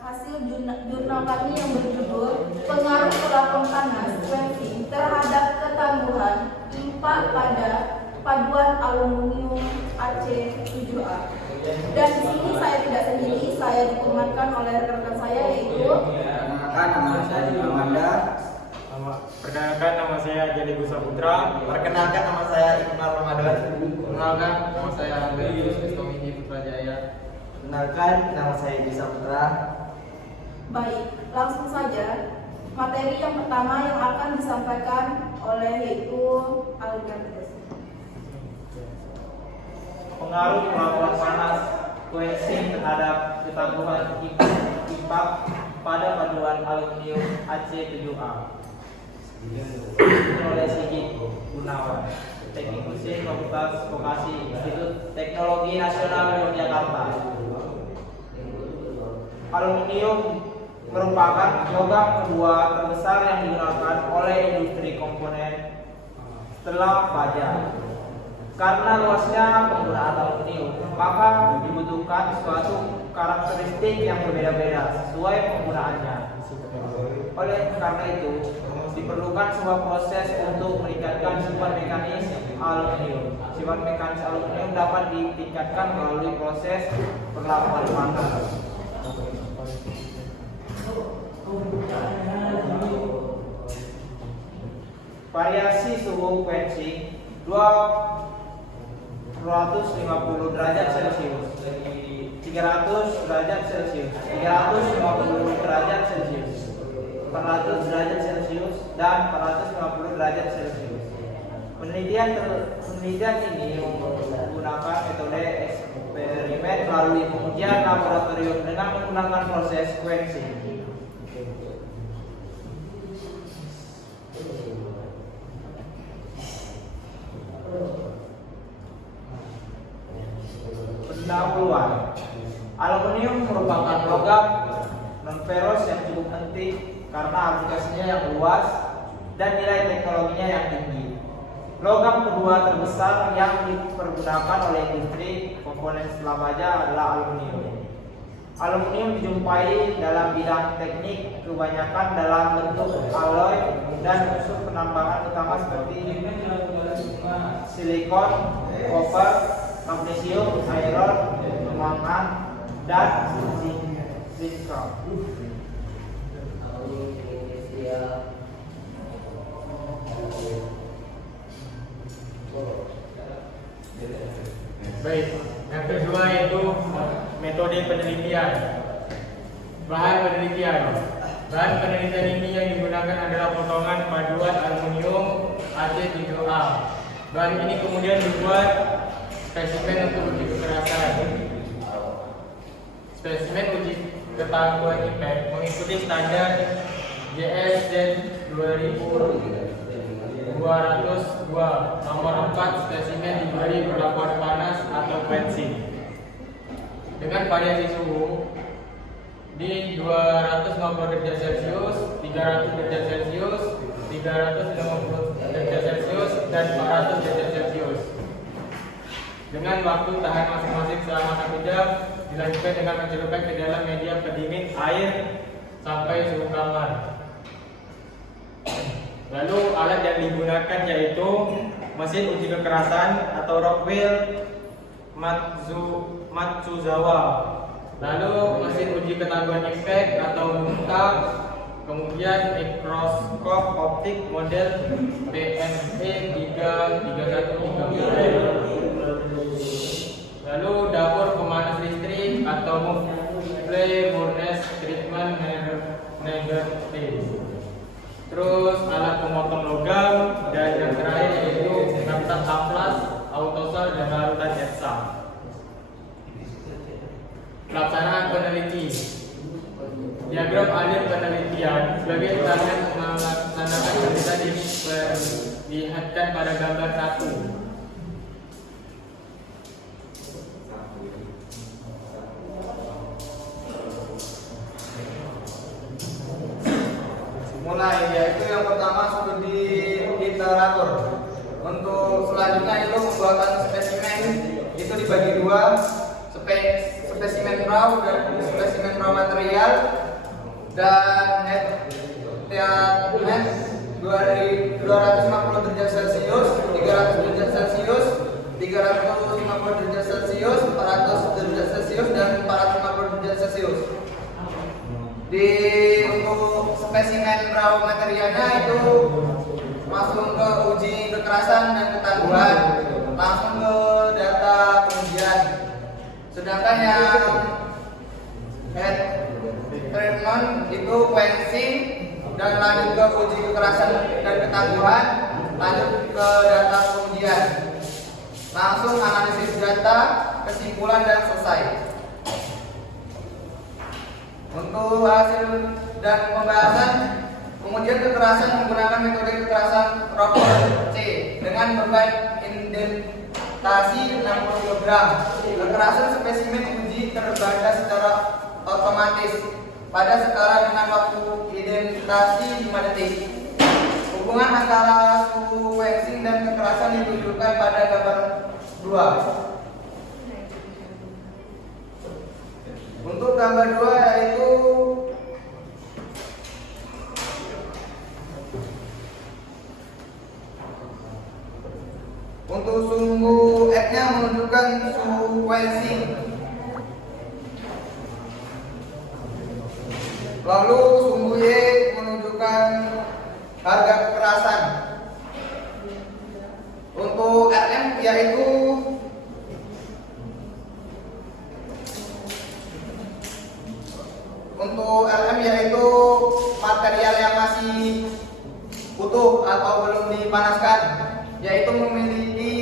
hasil jurnal kami yang berjudul Pengaruh Pelapon Panas Quenching terhadap ketangguhan impak pada paduan aluminium AC7A. Dan di sini saya tidak sendiri, saya ditemankan oleh rekan saya yaitu Nama saya Amanda. Perkenalkan, nama saya Jadi Gusa Putra. Perkenalkan, nama saya Iqbal Ramadan. Perkenalkan, nama saya Andreas Kristomini Putrajaya. Perkenalkan, nama saya Bisa Putra. Baik, langsung saja. Materi yang pertama yang akan disampaikan oleh yaitu Albertus. Pengaruh pelapon panas quenching terhadap ketangguhan impak pada paduan aluminium AC7A. Oleh Sigit Gunawan, Teknik Mesin Fakultas Vokasi Institut Teknologi Nasional Yogyakarta. Aluminium merupakan logam kedua terbesar yang digunakan oleh industri komponen setelah baja. Karena luasnya penggunaan aluminium, maka dibutuhkan suatu karakteristik yang berbeda-beda sesuai penggunaannya. Oleh karena itu, diperlukan sebuah proses untuk meningkatkan sifat mekanis aluminium. Sifat mekanis aluminium dapat ditingkatkan melalui proses perlakuan panas. Variasi suhu quenching 250 derajat Celcius, 300 derajat Celcius, 350 derajat Celcius, 400 derajat Celcius, dan 450 derajat Celcius. Penelitian ini menggunakan metode eksperimen melalui pengujian laboratorium dengan menggunakan proses quenching. Pendahuluan. Aluminium merupakan logam non-ferrous yang cukup penting karena aplikasinya yang luas dan nilai teknologinya yang tinggi. Logam kedua terbesar yang dipergunakan oleh industri komponen setelah baja adalah aluminium. Aluminium dijumpai dalam bidang teknik kebanyakan dalam bentuk alloy dan unsur penambangan utama seperti silikon, koper, magnesium, iron, mangan, dan zircon. Baik, yang kedua yaitu metode penelitian. Bahan penelitian ini yang digunakan adalah potongan paduan aluminium AC7A. Bahan ini kemudian dibuat spesimen untuk uji kekerasan. Spesimen uji ketangguhan impact mengikuti standar JSZ 2202 nomor 4. Spesimen diberi perlakuan panas atau quenching dengan variasi suhu di 250 derajat Celcius, 300 derajat Celcius, 350 derajat Celcius, dan 400 derajat Celcius. Dengan waktu tahan masing-masing selama 1 jam, dilanjutkan dengan mencelupkan ke dalam media pendingin air sampai suhu kamar. Lalu alat yang digunakan yaitu mesin uji kekerasan atau Rockwell Matsuzawa. Lalu mesin uji ketangguhan impact atau MUTA, kemudian mikroskop optik model PME 33130. Lalu dapur pemanas listrik atau Flame Furnace Treatment Negative. Terus alat pemotong logam, dan yang terakhir yaitu lapisan amplas, autosol, dan larutan epsa. Pelaksanaan peneliti. Diagram alir penelitian. Sebagai kita melaksanakan penelitian ini diperlihatkan pada gambar 1. Mulai, yaitu yang pertama studi literatur. Untuk selanjutnya itu pembuatan spesimen itu dibagi dua, spesimen raw dan spesimen raw material. material dan head treatment 250 derajat Celcius, 300 derajat Celcius, 350 derajat Celcius, 400 derajat Celcius, dan 450 derajat Celcius. Untuk spesimen raw materialnya itu langsung ke uji kekerasan dan ketangguhan, langsung ke data pengujian. Sedangkan yang head treatment itu quenching dan lanjut ke uji kekerasan dan ketangguhan, lanjut ke data pengujian. Langsung analisis data, kesimpulan, dan selesai. Untuk hasil dan pembahasan, pengujian kekerasan menggunakan metode kekerasan Rockford C dengan beban indentasi 60 kg. Kekerasan spesimen uji terbaca secara otomatis pada skala dengan waktu indentasi 5 detik. Hubungan antara suhu quenching dan kekerasan ditunjukkan pada gambar 2. Untuk gambar 2 yaitu untuk sumbu X-nya menunjukkan suhu quenching. Lalu sumbu Y menunjukkan harga kekerasan. Untuk RM yaitu material yang masih utuh atau belum dipanaskan, yaitu memiliki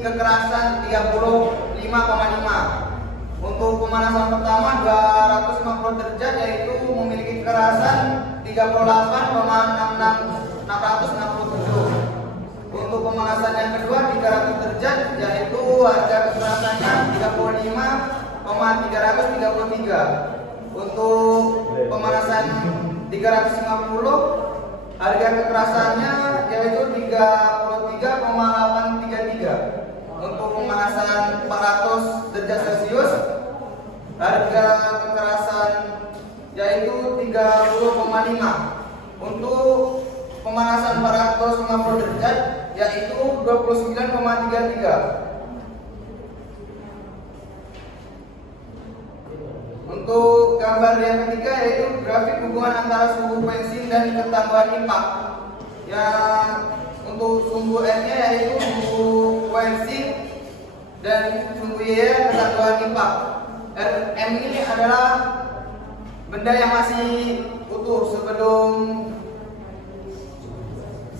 kekerasan 35,5. Untuk pemanasan pertama 250 derajat yaitu memiliki kekerasan 38,667. Untuk pemanasan yang kedua 300 derajat yaitu harga kekerasannya 35,333. Untuk pemanasan 350 harga kekerasannya yaitu 33,833. Untuk pemanasan 400 derajat Celcius harga kekerasan yaitu 30,5. Untuk pemanasan 450 derajat yaitu 29,33. Untuk gambar yang ketiga yaitu grafik hubungan antara suhu quenching dan ketangguhan impak. Yang untuk sumbu N-nya yaitu suhu quenching dan sumbu Y ketangguhan impak. RM ini adalah benda yang masih utuh sebelum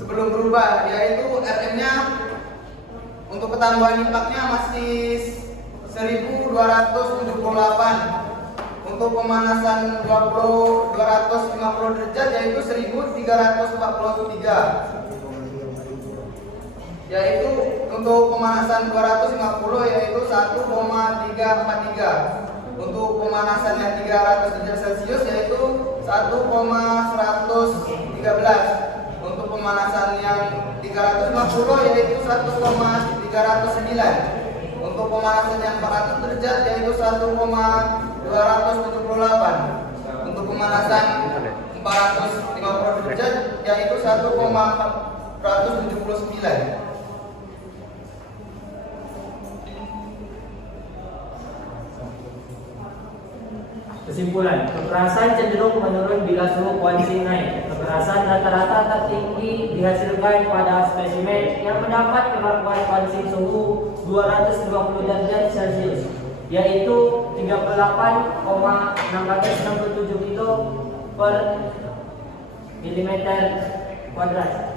berubah, yaitu RM-nya untuk ketangguhan impaknya masih 1278. Untuk pemanasan 250 derajat yaitu 1343. Yaitu untuk pemanasan 250 yaitu 1,343. Untuk pemanasan yang 300 derajat Celcius yaitu 1,113. Untuk pemanasan yang 350 yaitu 1,309. Untuk pemanasan yang 400 derajat yaitu 1,278. Untuk pemanasan 450 derajat yaitu 1,479. Kesimpulan, kekerasan cenderung menurun bila suhu quenching naik. Kekerasan rata-rata tertinggi dihasilkan pada spesimen yang mendapat kemampuan quenching suhu 220 derajat Celcius, yaitu 38,667 kilo per milimeter kuadrat.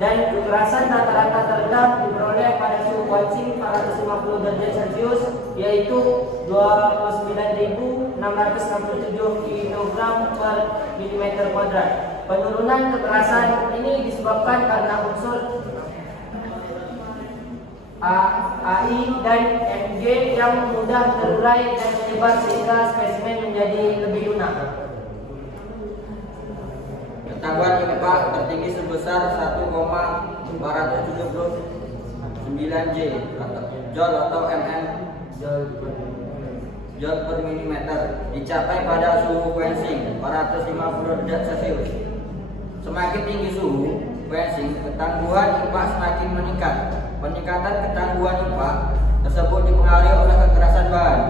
Dan kekerasan rata-rata terendah diperoleh pada suhu quenching 450 derajat Celcius, yaitu 29.667 kg per milimeter kuadrat. Penurunan kekerasan ini disebabkan karena unsur AI dan Mg yang mudah terurai dan menyebar sehingga spesimen menjadi lebih lunak. Ketangguhan impak tertinggi sebesar 1,479 J atau Joule atau mm. joule per milimeter dicapai pada suhu quenching 450 derajat Celcius. Semakin tinggi suhu quenching, ketangguhan impak semakin meningkat. Peningkatan ketangguhan impak tersebut dipengaruhi oleh kekerasan bahan,